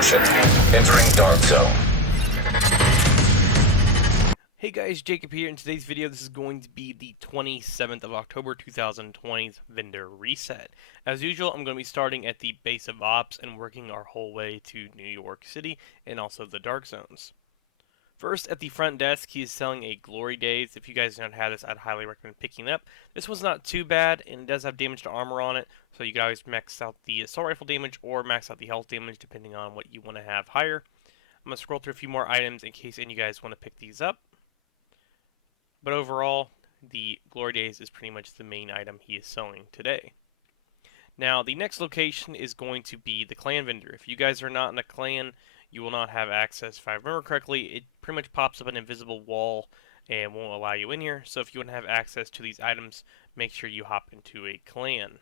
Caution. Entering Dark Zone. Hey guys, Jacob here. In today's video, this is going to be the 27th of October 2020's vendor reset. As usual, I'm going to be starting at the base of ops and working our whole way to New York City and also the Dark Zones. First, at the front desk, he is selling a Glory Days. If you guys don't have this, I'd highly recommend picking it up. This one's not too bad, and it does have damage to armor on it, so you can always max out the assault rifle damage or max out the health damage depending on what you want to have higher. I'm going to scroll through a few more items in case any of you guys want to pick these up. But overall, the Glory Days is pretty much the main item he is selling today. Now, the next location is going to be the clan vendor. If you guys are not in a clan, you will not have access. If I remember correctly, it pretty much pops up an invisible wall and won't allow you in here. So if you want to have access to these items, make sure you hop into a clan.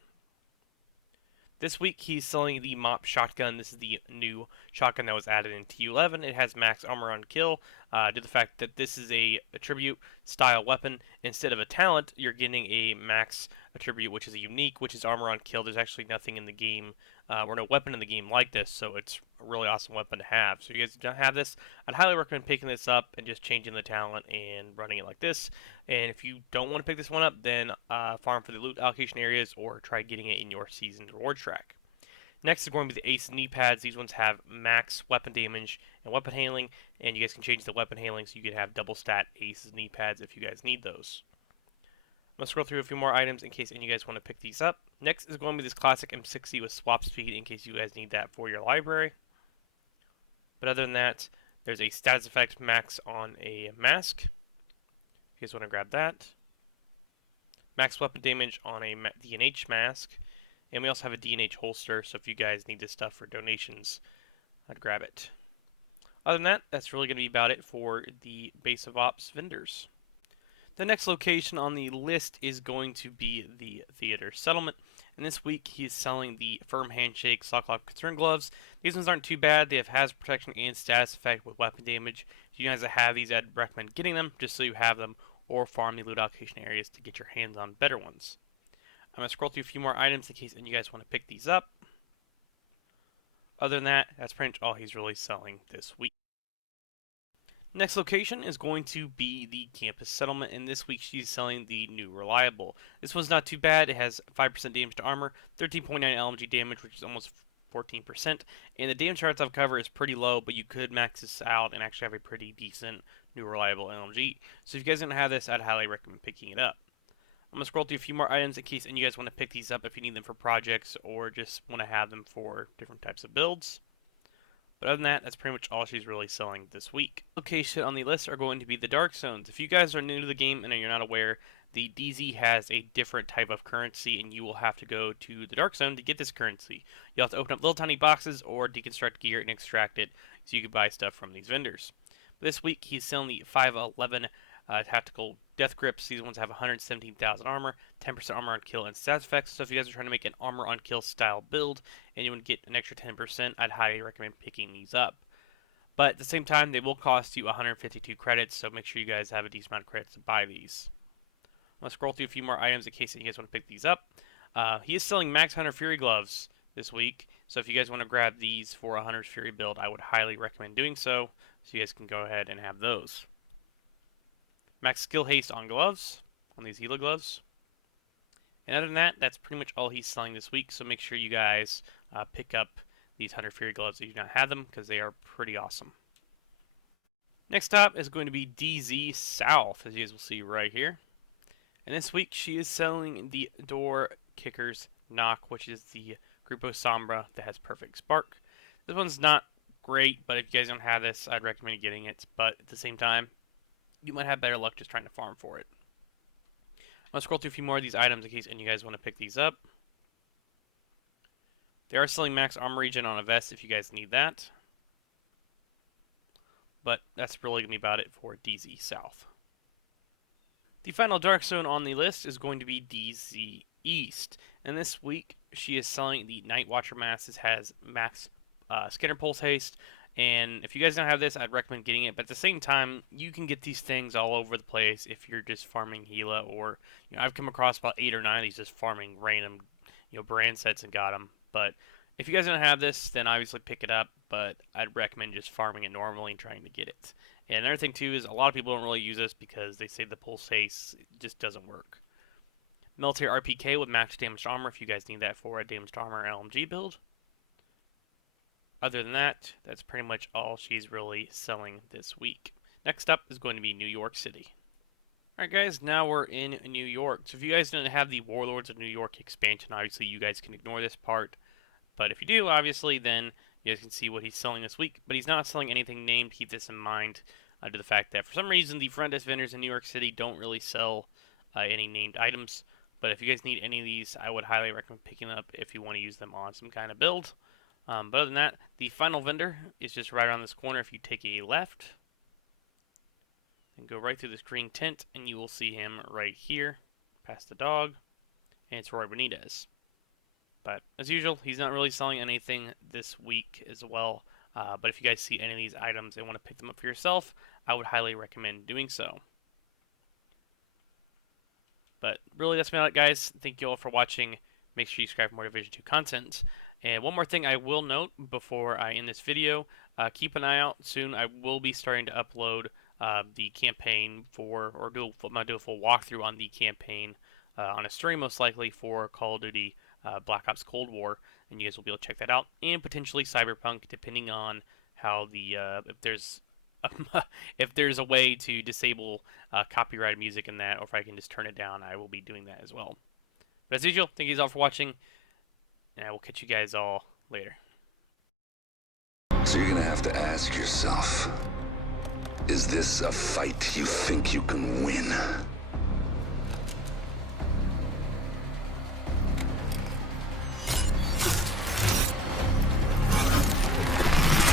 This week he's selling the Mop shotgun. This is the new shotgun that was added in T11. It has max armor on kill. Due to the fact that this is a attribute style weapon, instead of a talent, you're getting a max attribute, which is a unique, which is armor on kill. There's actually nothing in the game, or no weapon in the game like this, so it's a really awesome weapon to have. So if you guys don't have this, I'd highly recommend picking this up and just changing the talent and running it like this. And if you don't want to pick this one up, then farm for the loot allocation areas or try getting it in your seasoned reward track. Next is going to be the Ace knee pads. These ones have max weapon damage and weapon handling, and you guys can change the weapon handling so you can have double stat Ace knee pads if you guys need those. I'm going to scroll through a few more items in case any of you guys want to pick these up. Next is going to be this classic M60 with swap speed in case you guys need that for your library. But other than that, there's a status effect max on a mask. If you guys want to grab that. Max weapon damage on a DNH mask. And we also have a DNH holster, so if you guys need this stuff for donations, I'd grab it. Other than that, that's really going to be about it for the base of ops vendors. The next location on the list is going to be the Theater Settlement. And this week he is selling the Firm Handshake Sock Lock Concern Gloves. These ones aren't too bad. They have hazard protection and status effect with weapon damage. If you guys have these, I'd recommend getting them just so you have them, or farm the loot allocation areas to get your hands on better ones. I'm going to scroll through a few more items in case any of you guys want to pick these up. Other than that, that's pretty much all he's really selling this week. Next location is going to be the Campus Settlement, and this week she's selling the new Reliable. This one's not too bad. It has 5% damage to armor, 13.9 LMG damage, which is almost 14%, and the damage charts I've covered is pretty low, but you could max this out and actually have a pretty decent new Reliable LMG. So if you guys don't have this, I'd highly recommend picking it up. I'm going to scroll through a few more items in case any of you guys want to pick these up if you need them for projects or just want to have them for different types of builds. But other than that, that's pretty much all she's really selling this week. Location on the list are going to be the Dark Zones. If you guys are new to the game and you're not aware, the DZ has a different type of currency and you will have to go to the Dark Zone to get this currency. You'll have to open up little tiny boxes or deconstruct gear and extract it so you can buy stuff from these vendors. But this week he's selling the 511 tactical death grips. These ones have 117,000 armor, 10% armor on kill, and stats effects. So if you guys are trying to make an armor on kill style build and you want to get an extra 10%, I'd highly recommend picking these up. But at the same time, they will cost you 152 credits, so make sure you guys have a decent amount of credits to buy these. I'm going to scroll through a few more items in case you guys want to pick these up. He is selling Max Hunter Fury gloves this week, so if you guys want to grab these for a Hunter's Fury build, I would highly recommend doing so you guys can go ahead and have those. Max skill haste on gloves, on these Gila gloves. And other than that, that's pretty much all he's selling this week, so make sure you guys pick up these Hunter Fury gloves if you do not have them, because they are pretty awesome. Next up is going to be DZ South, as you guys will see right here. And this week she is selling the Door Kickers Knock, which is the Grupo Sombra that has perfect spark. This one's not great, but if you guys don't have this, I'd recommend getting it, but at the same time, you might have better luck just trying to farm for it. I'll scroll through a few more of these items in case any of you guys want to pick these up. They are selling max armor regen on a vest if you guys need that. But that's really going to be about it for DZ South. The final Dark Zone on the list is going to be DZ East. And this week, she is selling the Night Watcher mask. This has max scanner pulse haste. And if you guys don't have this, I'd recommend getting it. But at the same time, you can get these things all over the place if you're just farming Gila. Or, I've come across about 8 or 9 of these just farming random, brand sets and got them. But If you guys don't have this, then obviously pick it up, but I'd recommend just farming it normally and trying to get it. And another thing too is a lot of people don't really use this because they say the pulse haste just doesn't work. Military RPK with max damaged armor if you guys need that for a damaged armor LMG build. Other than that, that's pretty much all she's really selling this week. Next up is going to be New York City. Alright guys, now we're in New York. So if you guys didn't have the Warlords of New York expansion, obviously you guys can ignore this part. But if you do, obviously, then you guys can see what he's selling this week. But he's not selling anything named. Keep this in mind due to the fact that for some reason the front desk vendors in New York City don't really sell any named items. But if you guys need any of these, I would highly recommend picking up if you want to use them on some kind of build. But other than that, the final vendor is just right around this corner. If you take a left and go right through this green tent, and you will see him right here, past the dog, and it's Roy Benitez. But as usual, he's not really selling anything this week as well. But if you guys see any of these items and want to pick them up for yourself, I would highly recommend doing so. But really, that's about it, guys. Thank you all for watching. Make sure you subscribe for more Division 2 content. And one more thing I will note before I end this video, keep an eye out. Soon I will be starting to upload the campaign for, or do a full walkthrough on the campaign on a stream, most likely for Call of Duty Black Ops Cold War, and you guys will be able to check that out, and potentially Cyberpunk, depending on how the if there's a way to disable copyrighted music in that, or if I can just turn it down, I will be doing that as well. But as usual, thank you all for watching, and I will catch you guys all later. So you're gonna have to ask yourself, is this a fight you think you can win?